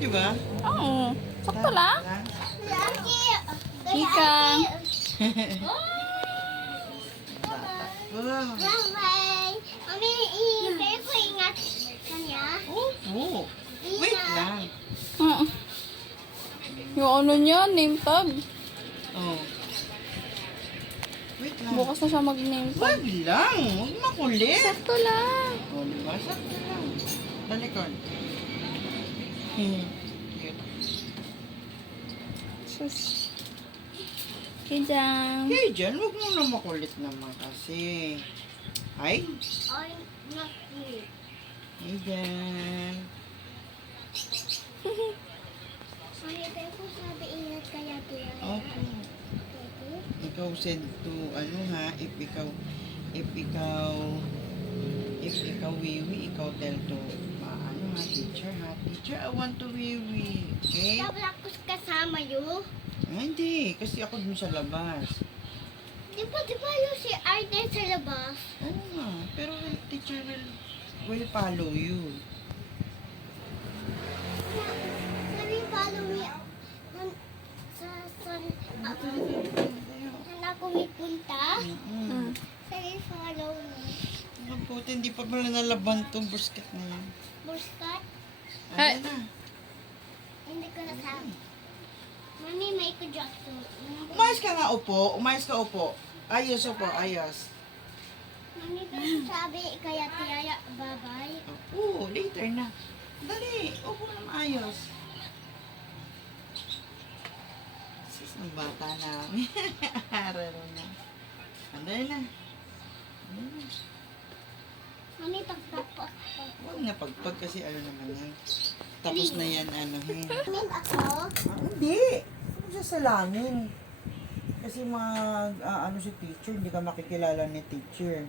Di ba? Oo. Sakto lang. Laki. Ika. Wow. Bye-bye. Mami, i-pray ko ingat kanya. Oh. Wait lang. Mm. Yung ano niya, name tag. Oh. Wait lang. Bukas na siya mag-name tag. Wag lang. Huwag makulit. Sakto lang. Oh, diba? Sakto lang. Talikod. Cute. Sus. Kijang. Okay, dyan. Huwag mo na makulit naman kasi. Ay. Ay, not you. Hey, dyan. Mami, pray ko sabi ingat kaya tiya. Okay. Pwede? Ikaw said to, ano ha, if ikaw wiwi, ikaw tell to, ano ha, teacher ha, teacher, I want to wiwi, okay? Dapat ako kasama yun. Ah, hindi, kasi ako dun sa labas. Di ba yung si Arden sa labas? Oo nga, pero teacher will follow you. Sabi, follow me. Saan ako may punta? Mm-mm. Sabi, follow me. Ang puti, hindi pa pala nalaban tong brusket na yan. Burskat? Hey. Ano na? Hindi ko nasabi. Mami, may kujak to. Umayos ka nga upo, umayos ka upo. Ayos upo, ayos. Mami, pero sabi, kaya tiya, bye-bye. Oo, later na. Dali, upo na maayos. Sis ng bata namin. Araro na. Andali na. Andali na. Mami, pagtapos. Huwag na pagpag kasi ano naman yan. Tapos na yan, ano. Mami, ako? Hindi. Ano siya sa langin? Kasi ano si teacher, hindi ka makikilala ni teacher.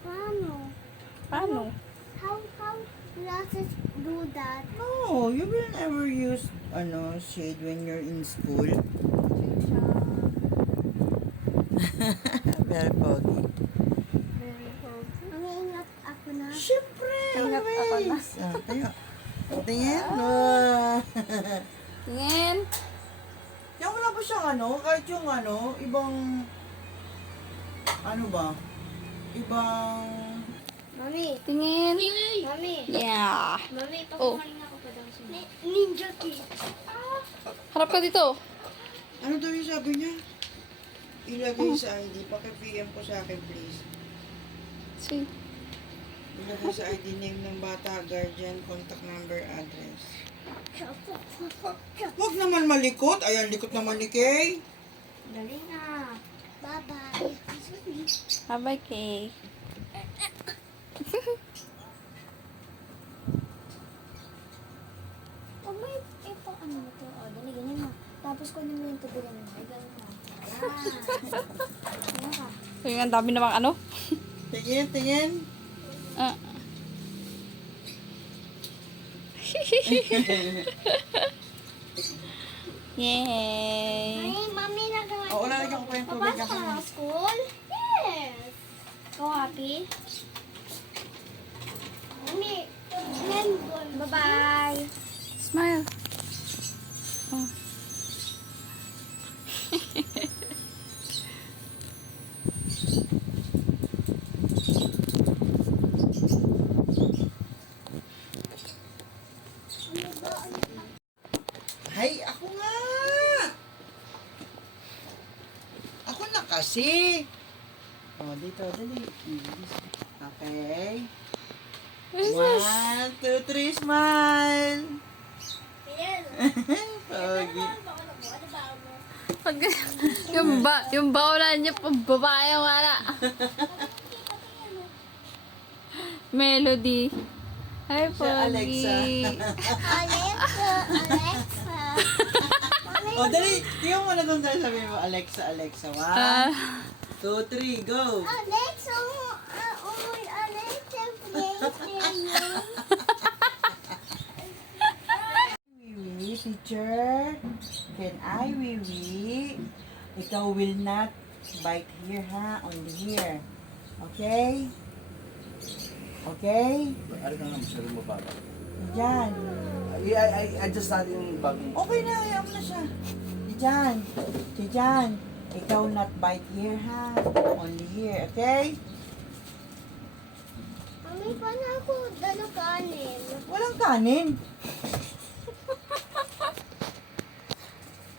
Paano? Paano? How classes do that? No, you will never use shade when you're in school. Very foggy. Mami, ingat ako na. Siyempre, Ingat ako na. always. Tayo. Tingin. Wow. Tingin. Yung wala ba siyang kahit yung ibang, ano ba? Ibang, Mami. Tingin. Mami. Yeah. Mami, Oh. pakukunin ako pa daw siya. Ninja kick. Harap ka dito. ano daw yung sabi niya? Ilagay sa ID. Paki-PM po sa akin, please. See. Ilagay sa ID name ng bata, guardian, contact number, address. Huwag naman malikot. Ayan, likot naman ni Kay. Dali na. Bye-bye. Bye-bye, Kay. Pag may ano mo ito, dali, ganyan mo. Tapos kunin mo yung tubigan mo. Ay, ganyan mo. Ayan ka. Yung ang dami namang ano. Tingin, tingin. Ah. Yay! Ay, mami, nagawa. Oo, lalagyan ko pa yung tubig. Papasok ka na ng school? Yes. Ikaw happy? Mami, bye-bye. Smile. Oh. Ay, ako nga! Ako na kasi! Oh, dito, dali. Okay. 1, 2, 3, smile! Yes. Pogi. Pag, yung baulan niya, babae wala. Melody. Hi, Siya, Alexa. Pogi. Alexa. Oh, dali! Tingnan mo na doon tayo sabihin mo, Alexa, Alexa. 1, Ah, 2, 3, go! Alexa, Alexa, Wiwi, teacher. Can I, Wiwi? Ikaw will not bite here, ha? Only here. Okay? Okay? Ano ka nga masyado mababa? Diyan. I just had yung bagong... Okay na, ayaw mo na siya. Diyan. Diyan. Ikaw not bite here, ha? Only here, okay? Mami, paano ako kanin? Walang kanin.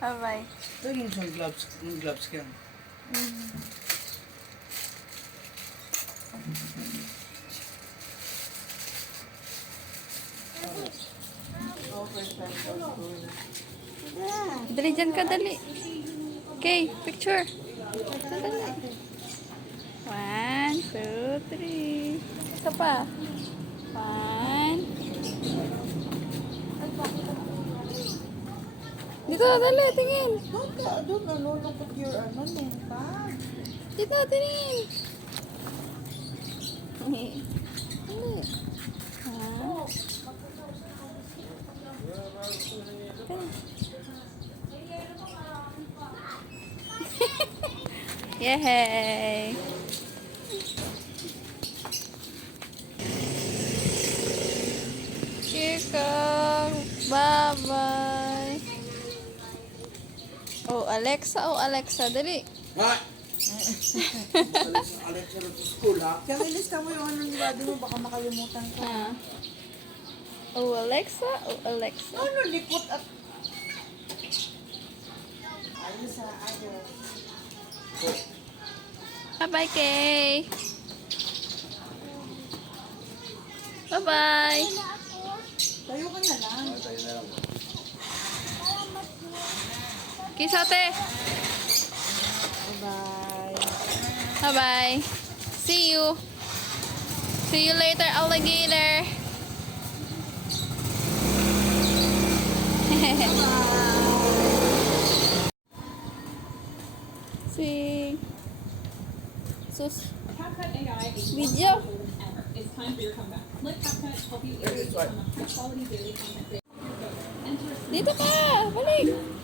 Bye-bye. Ito yung gloves ka. Dali dyan ka, dali. Okay, picture. Dali. 1, 2, 3. Isa pa. 1. Dito, dali, tingin. Doon, nalulungkot your mental. Dito, tingin. Dali. Ah. Yay! Chica, bye-bye. Oh, Alexa, dali. Ha? Alexa na sa school, ha? Kaya ilista mo yung ano ni daddy mo, baka makalimutan ka. Ah. Oh, Alexa. Ano, likot at... Ayos ha, ayos. Bye-bye, Kay. Bye-bye. Tayo ka na lang. Tayo na lang. Kiss ate. Bye-bye. Bye-bye. See you. See you later, alligator. Sing. Sus. CapCut AI is Video. more powerful than ever. It's time for your comeback. Let CapCut help you This iterate way. on a high-quality daily content. Enter Dito ka. Balik.